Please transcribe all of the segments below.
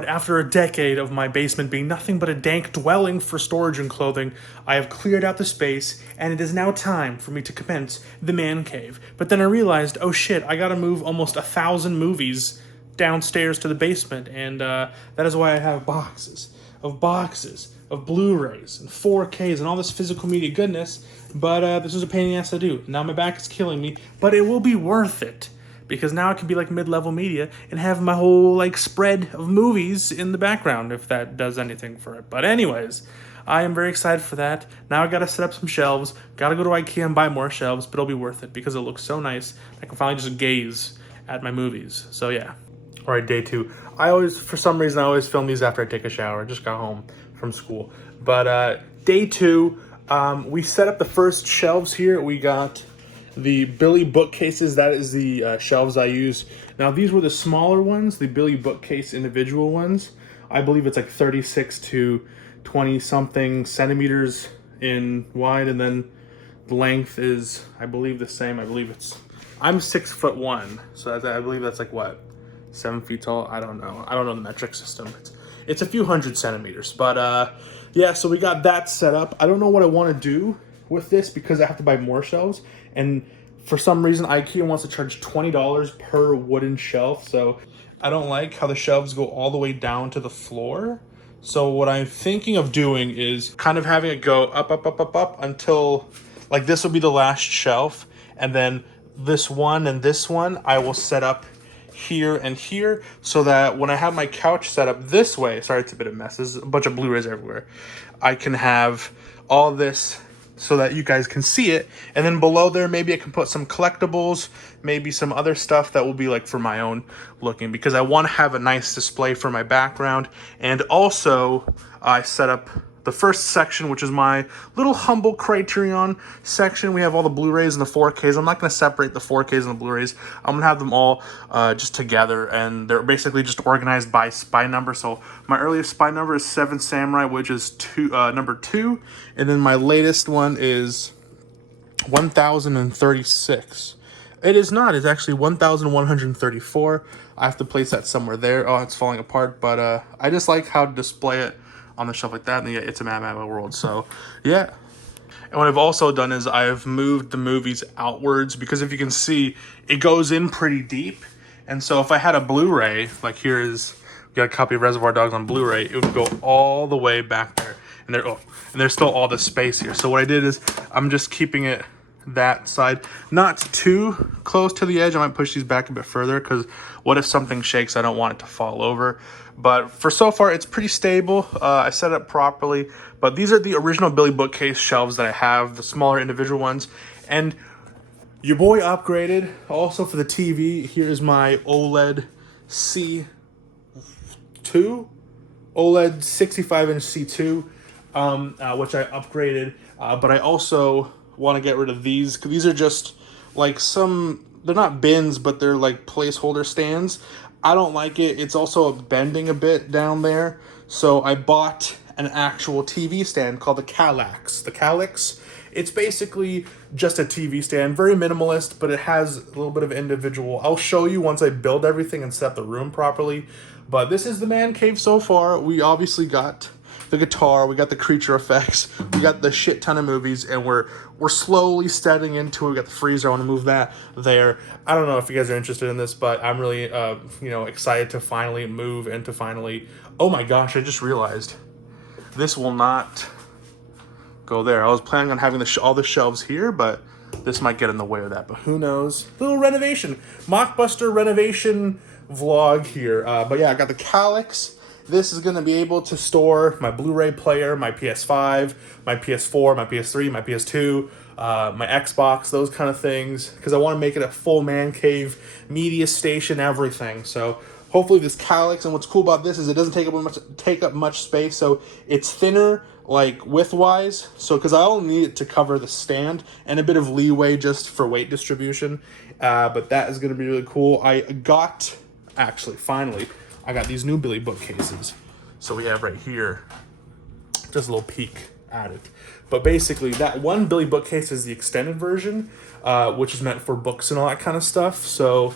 Alright, after a decade of my basement being nothing but a dank dwelling for storage and clothing, I have cleared out the space, and it is now time for me to commence the man cave. But then I realized, oh shit, I gotta move almost 1,000 movies downstairs to the basement, and that is why I have boxes of Blu-rays and 4Ks and all this physical media goodness, but this was a pain in the ass to do. Now my back is killing me, but it will be worth it. Because now it can be like mid-level media and have my whole like spread of movies in the background if that does anything for it. But anyways, I am very excited for that. Now I gotta set up some shelves. Gotta go to IKEA and buy more shelves, but it'll be worth it because it looks so nice. I can finally just gaze at my movies. So yeah. All right, day 2. For some reason, I always film these after I take a shower. I just got home from school. But day 2, we set up the first shelves here. We got the Billy bookcases. That is the shelves I use. Now these were the smaller ones, the Billy bookcase individual ones. I believe it's like 36 to 20 something centimeters in wide, and then the length is, I believe, the same. I'm 6'1", so I believe that's like what, 7 feet tall. I don't know the metric system. It's a few hundred centimeters, but yeah, so we got that set up. I don't know what I want to do with this because I have to buy more shelves, and for some reason IKEA wants to charge $20 per wooden shelf, so I don't like how the shelves go all the way down to the floor. So what I'm thinking of doing is kind of having it go up until like this will be the last shelf, and then this one and this one I will set up here and here, so that when I have my couch set up this way, sorry it's a bit of a mess, there's a bunch of Blu-rays everywhere, I can have all this so that you guys can see it, and then below there maybe I can put some collectibles, maybe some other stuff that will be like for my own looking, because I want to have a nice display for my background. And also I set up the first section, which is my little humble Criterion section. We have all the Blu-rays and the 4Ks. I'm not going to separate the 4Ks and the Blu-rays. I'm going to have them all just together, and they're basically just organized by spy number. So my earliest spy number is 7 Samurai, which is number 2. And then my latest one is 1036. It is not. It's actually 1134. I have to place that somewhere there. Oh, it's falling apart. But I just like how to display it on the shelf like that, and yeah, it's a Mad World. So yeah. And what I've also done is I've moved the movies outwards, because if you can see, it goes in pretty deep. And so if I had a Blu-ray, like here is, we got a copy of Reservoir Dogs on Blu-ray, it would go all the way back there. And there's still all this space here. So what I did is I'm just keeping it that side, not too close to the edge. I might push these back a bit further, because what if something shakes? I don't want it to fall over. But for so far, it's pretty stable. I set it up properly. But these are the original Billy bookcase shelves that I have, the smaller individual ones. And your boy upgraded also for the TV. Here's my OLED C2, OLED 65-inch C2, which I upgraded. But I also want to get rid of these, because these are just like they're not bins, but they're like placeholder stands. I don't like it. It's also bending a bit down there. So I bought an actual TV stand called the Kallax. The Kallax, it's basically just a TV stand, very minimalist, but it has a little bit of individual. I'll show you once I build everything and set up the room properly. But this is the man cave so far. We obviously got the guitar, we got the creature effects, we got the shit ton of movies, and we're slowly stepping into it. We got the freezer. I want to move that there. I don't know if you guys are interested in this, but I'm really excited to finally move and to finally, oh my gosh, I just realized this will not go there. I was planning on having all the shelves here, but this might get in the way of that, but who knows. Little renovation, mockbuster renovation vlog here. But yeah, I got the Kallax. This is going to be able to store my Blu-ray player, my PS5, my PS4, my PS3, my PS2, my Xbox, those kind of things, because I want to make it a full man cave, media station, everything. So hopefully this Kallax, and what's cool about this is it doesn't take up much space, so it's thinner, like width-wise, so because I only need it to cover the stand and a bit of leeway just for weight distribution. But that is going to be really cool. Finally, I got these new Billy bookcases. So we have right here, just a little peek at it. But basically, that one Billy bookcase is the extended version, which is meant for books and all that kind of stuff. So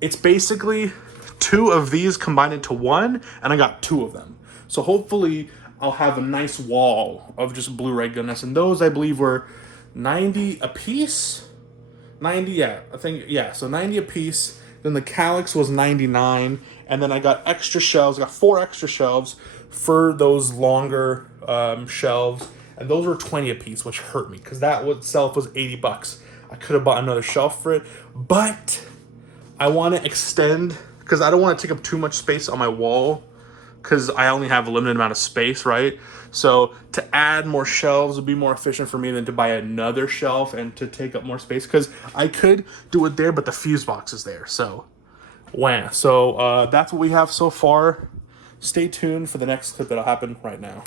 it's basically two of these combined into one, and I got two of them. So hopefully I'll have a nice wall of just Blu-ray goodness. And those, I believe, were 90 a piece. 90, yeah, I think, yeah, so 90 a piece. Then the Calyx was 99, and then I got extra shelves. I got 4 extra shelves for those longer shelves, and those were 20 a piece, which hurt me because that itself was $80. I could have bought another shelf for it, but I want to extend because I don't want to take up too much space on my wall because I only have a limited amount of space, right? So to add more shelves would be more efficient for me than to buy another shelf and to take up more space, because I could do it there, but the fuse box is there. So, wah. So that's what we have so far. Stay tuned for the next clip that'll happen right now.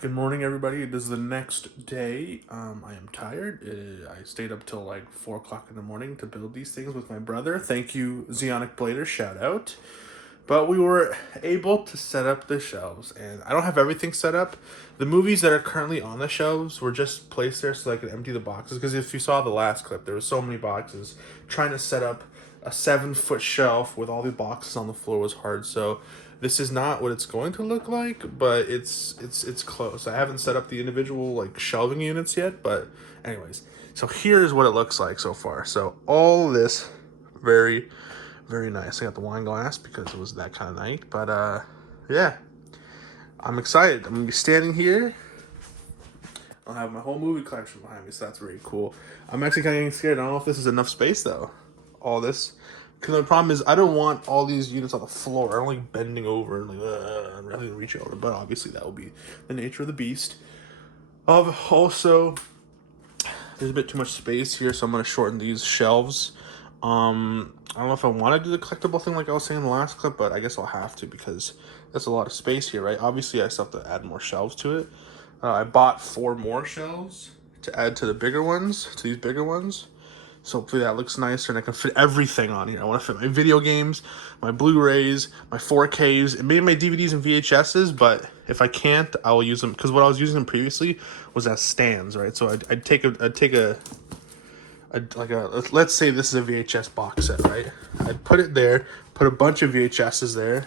Good morning, everybody. It is the next day. I am tired. I stayed up till like 4 o'clock in the morning to build these things with my brother. Thank you, Zeonic Blader. Shout out. But we were able to set up the shelves, and I don't have everything set up. The movies that are currently on the shelves were just placed there so I could empty the boxes, because if you saw the last clip, there was so many boxes. Trying to set up a 7-foot shelf with all the boxes on the floor was hard, so this is not what it's going to look like, but it's close. I haven't set up the individual like shelving units yet, but anyways. So here's what it looks like so far. So all this very nice. I got the wine glass because it was that kind of night. But yeah, I'm excited. I'm gonna be standing here. I'll have my whole movie collection behind me, so that's very cool. I'm actually kind of getting scared. I don't know if this is enough space though. All this, because the problem is I don't want all these units on the floor. I'm like bending over and like rather than reach over. But obviously that will be the nature of the beast. Also, there's a bit too much space here, so I'm gonna shorten these shelves. I don't know if I want to do the collectible thing like I was saying in the last clip, but I guess I'll have to because that's a lot of space here, right? Obviously, I still have to add more shelves to it. I bought 4 more shelves to add to the bigger ones, to these bigger ones. So hopefully that looks nicer and I can fit everything on here. I want to fit my video games, my Blu-rays, my 4Ks, and maybe my DVDs and VHSs, but if I can't, I will use them, because what I was using them previously was as stands, right? So I'd take a let's say this is a VHS box set, right? I'd put it there, put a bunch of VHSs there,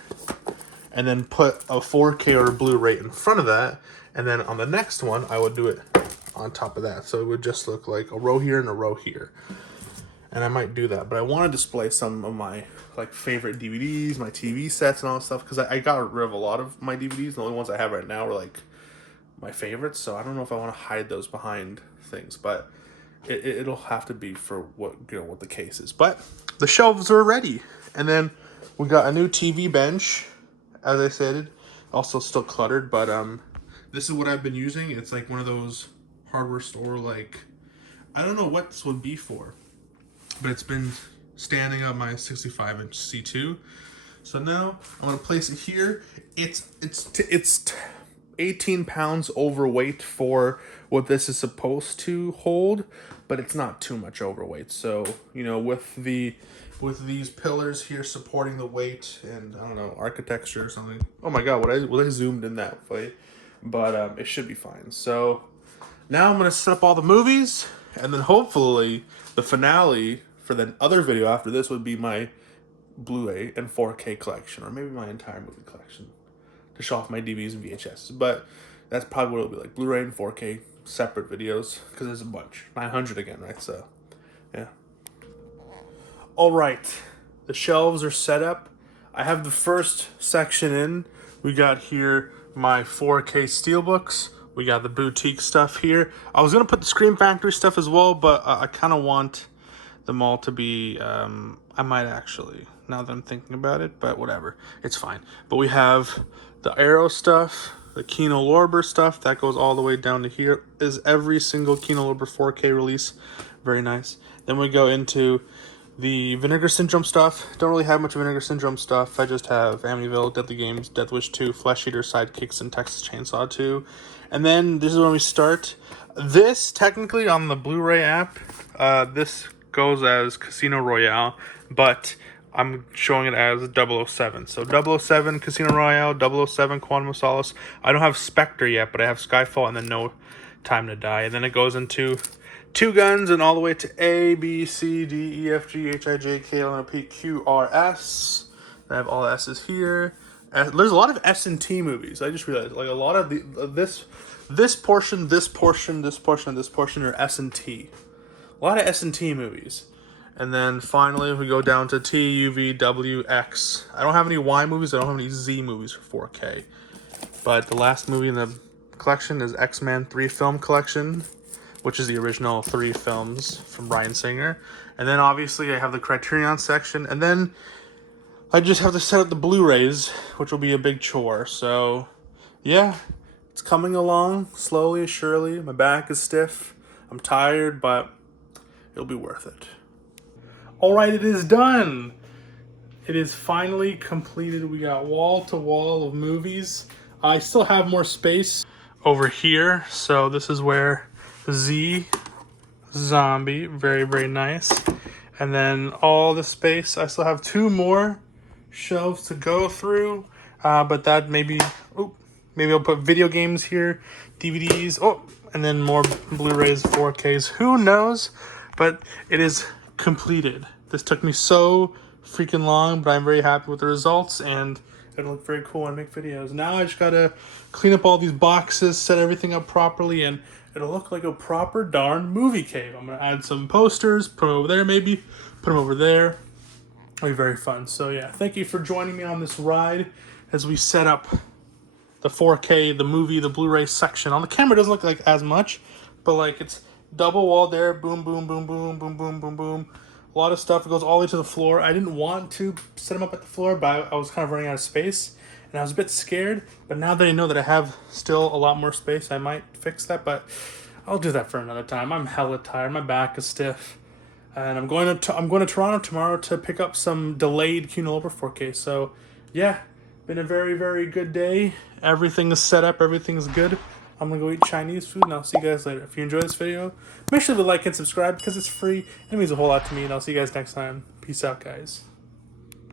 and then put a 4K or a Blu-ray in front of that, and then on the next one, I would do it on top of that. So it would just look like a row here and a row here. And I might do that, but I want to display some of my like favorite DVDs, my TV sets and all that stuff, because I got rid of a lot of my DVDs. The only ones I have right now are like my favorites, so I don't know if I want to hide those behind things, but it'll have to be for what the case is. But the shelves are ready, and then we got a new TV bench, as I said, also still cluttered, but this is what I've been using. It's like one of those hardware store, like, I don't know what this would be for, but it's been standing up my 65-inch C2. So now I'm gonna place it here. It's 18 pounds overweight for what this is supposed to hold, but it's not too much overweight. So, with these pillars here supporting the weight and, I don't know, architecture or something. Oh my god, what I zoomed in that way. But it should be fine. So now I'm going to set up all the movies, and then hopefully the finale for the other video after this would be my Blu-ray and 4K collection, or maybe my entire movie collection, to show off my DVDs and VHS. But that's probably what it'll be like, Blu-ray and 4K, separate videos, because there's a bunch. 900 again, right? So, yeah. All right, the shelves are set up. I have the first section in. We got here my 4K steelbooks. We got the boutique stuff here. I was gonna put the Scream Factory stuff as well, but I kind of want them all to be, I might actually, now that I'm thinking about it, but whatever, it's fine. But we have the Arrow stuff, the Kino Lorber stuff, that goes all the way down to here. Is every single Kino Lorber 4K release. Very nice. Then we go into the Vinegar Syndrome stuff. Don't really have much Vinegar Syndrome stuff. I just have Amityville, Deadly Games, Death Wish 2, Flesh Eater, Sidekicks, and Texas Chainsaw 2. And then this is when we start. This, technically, on the Blu-ray app, this goes as Casino Royale, but I'm showing it as 007. So 007 Casino Royale, 007 Quantum of Solace. I don't have Spectre yet, but I have Skyfall and then No Time to Die. And then it goes into Two Guns and all the way to A, B, C, D, E, F, G, H, I, J, K, L, M, P, Q, R, S. I have all the S's here. There's a lot of S and T movies. I just realized, like a lot of this portion, this portion, this portion, and this portion are S and T. A lot of S and T movies. And then finally, we go down to T, U, V, W, X. I don't have any Y movies. I don't have any Z movies for 4K. But the last movie in the collection is X-Men 3 film collection, which is the original 3 films from Bryan Singer. And then obviously I have the Criterion section. And then I just have to set up the Blu-rays, which will be a big chore. So yeah, it's coming along slowly, surely. My back is stiff. I'm tired, but it'll be worth it. All right, it is done. It is finally completed. We got wall to wall of movies. I still have more space over here. So this is where Z, Zombie, very, very nice. And then all the space. I still have 2 more shelves to go through. But that maybe I'll put video games here, DVDs. And then more Blu-rays, 4Ks. Who knows? But it is completed. This took me so freaking long, but I'm very happy with the results, and it'll look very cool and make videos. Now I just gotta clean up all these boxes, set everything up properly, and it'll look like a proper darn movie cave. I'm gonna add some posters, put them over there maybe, put them over there. It'll be very fun. So yeah, thank you for joining me on this ride as we set up the 4K, the movie, the Blu-ray section. On the camera it doesn't look like as much, but like it's double wall there, boom, boom, boom, boom, boom, boom, boom, boom. A lot of stuff. It goes all the way to the floor. I didn't want to set them up at the floor, but I was kind of running out of space, and I was a bit scared. But now that I know that I have still a lot more space, I might fix that, but I'll do that for another time. I'm hella tired. My back is stiff, and I'm going to Toronto tomorrow to pick up some delayed Cunaloper 4K. So yeah, been a very, very good day. Everything is set up. Everything's good. I'm going to go eat Chinese food, and I'll see you guys later. If you enjoyed this video, make sure to like and subscribe because it's free. It means a whole lot to me, and I'll see you guys next time. Peace out, guys.